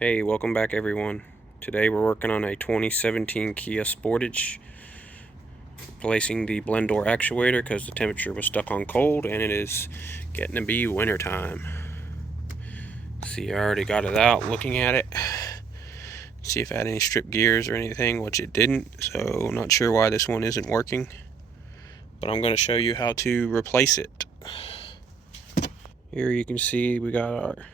Hey, welcome back everyone. Today we're working on a 2017 Kia Sportage, replacing the blend door actuator because the temperature was stuck on cold and it is getting to be winter time. See, I already got it out looking at it. See if it had any strip gears or anything, which it didn't, so not sure why this one isn't working. But I'm going to show you how to replace it. Here you can see we got our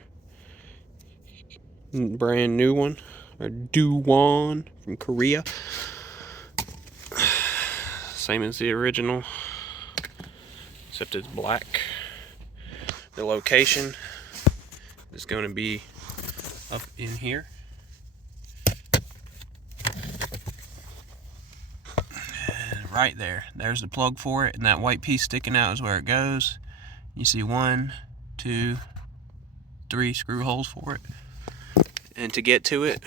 brand new one, our Doo-won from Korea. Same as the original, except it's black. The location is going to be up in here. And right there. There's the plug for it, and that white piece sticking out is where it goes. You see 1, 2, 3 screw holes for it. And to get to it,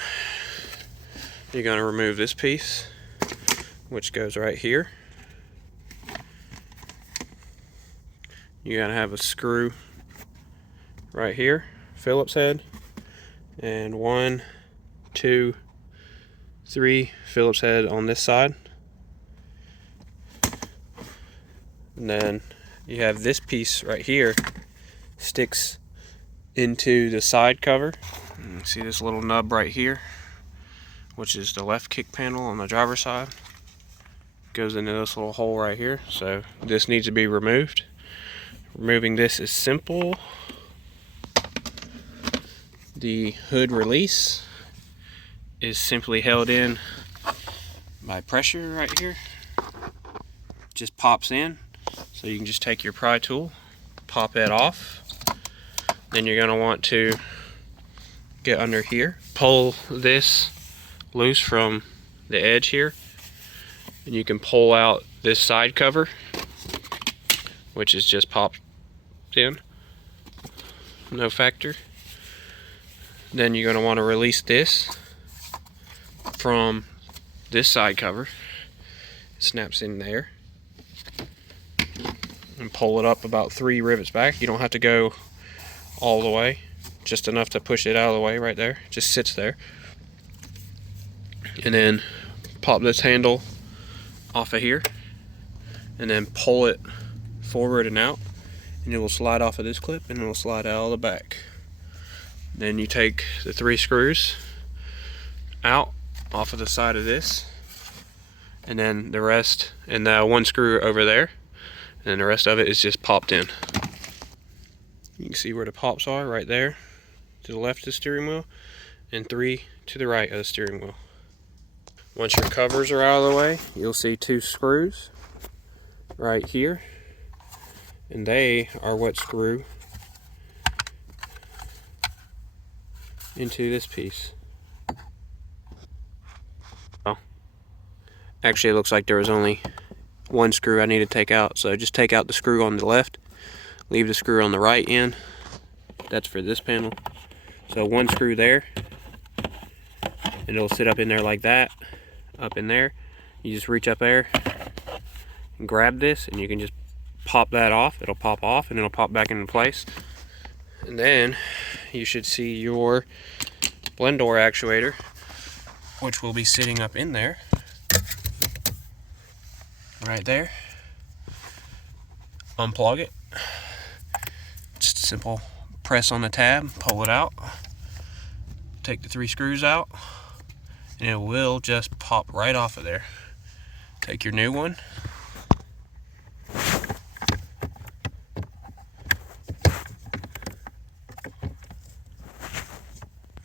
you're going to remove this piece, which goes right here. You're going to have a screw right here, Phillips head, and 1, 2, 3 Phillips head on this side. And then you have this piece right here sticks into the side cover. You see this little nub right here, which is the left kick panel on the driver's side. Goes into this little hole right here, so this needs to be removed. Removing this is simple. The hood release is simply held in by pressure right here. Just pops in, so you can just take your pry tool, pop it off. Then you're going to want to get under here, pull this loose from the edge here, and you can pull out this side cover, which is just popped in, no factor. Then you're going to want to release this from this side cover. It snaps in there, and pull it up about 3 rivets back. You don't have to go all the way, just enough to push it out of the way right there. It just sits there. And then pop this handle off of here, and then pull it forward and out, and it will slide off of this clip, and it will slide out of the back. Then you take the 3 screws out off of the side of this, and then the rest, and the 1 screw over there, and then the rest of it is just popped in. You can see where the pops are right there, to the left of the steering wheel, and 3 to the right of the steering wheel. Once your covers are out of the way, you'll see 2 screws right here, and they are what screw into this piece. Oh, actually it looks like there was only 1 screw I need to take out, so just take out the screw on the left, leave the screw on the right end. That's for this panel. So 1 screw there, and it'll sit up in there like that, up in there. You just reach up there and grab this, and you can just pop that off. It'll pop off and it'll pop back into place. And then you should see your blend door actuator, which will be sitting up in there, right there. Unplug it. Just a simple press on the tab, pull it out, take the 3 screws out, and it will just pop right off of there. Take your new one,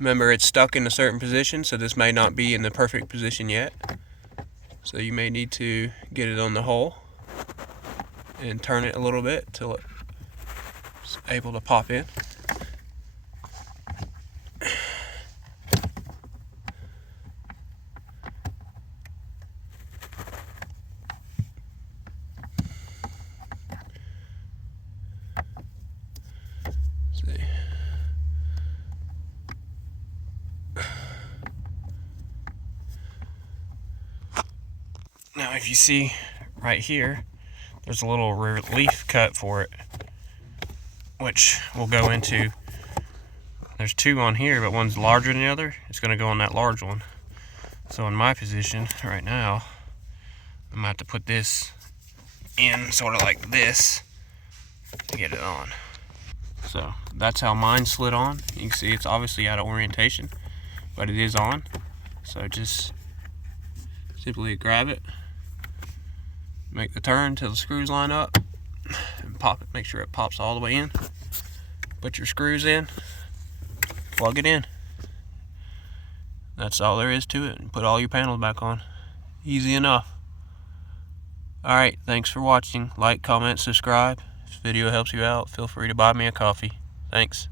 remember it's stuck in a certain position, so this may not be in the perfect position yet, so you may need to get it on the hole and turn it a little bit till it's able to pop in. See. Now if you see right here, there's a little relief cut for it, which will go into there's two on here, but one's larger than the other. It's going to go on that large one. So in my position right now, I'm going to have to put this in sort of like this to get it on. So that's how mine slid on. You can see it's obviously out of orientation, but it is on. So just simply grab it, make the turn till the screws line up, and pop it. Make sure it pops all the way in. Put your screws in, plug it in. That's all there is to it. And put all your panels back on. Easy enough. Alright, thanks for watching. Like, comment, subscribe. If this video helps you out, feel free to buy me a coffee. Thanks.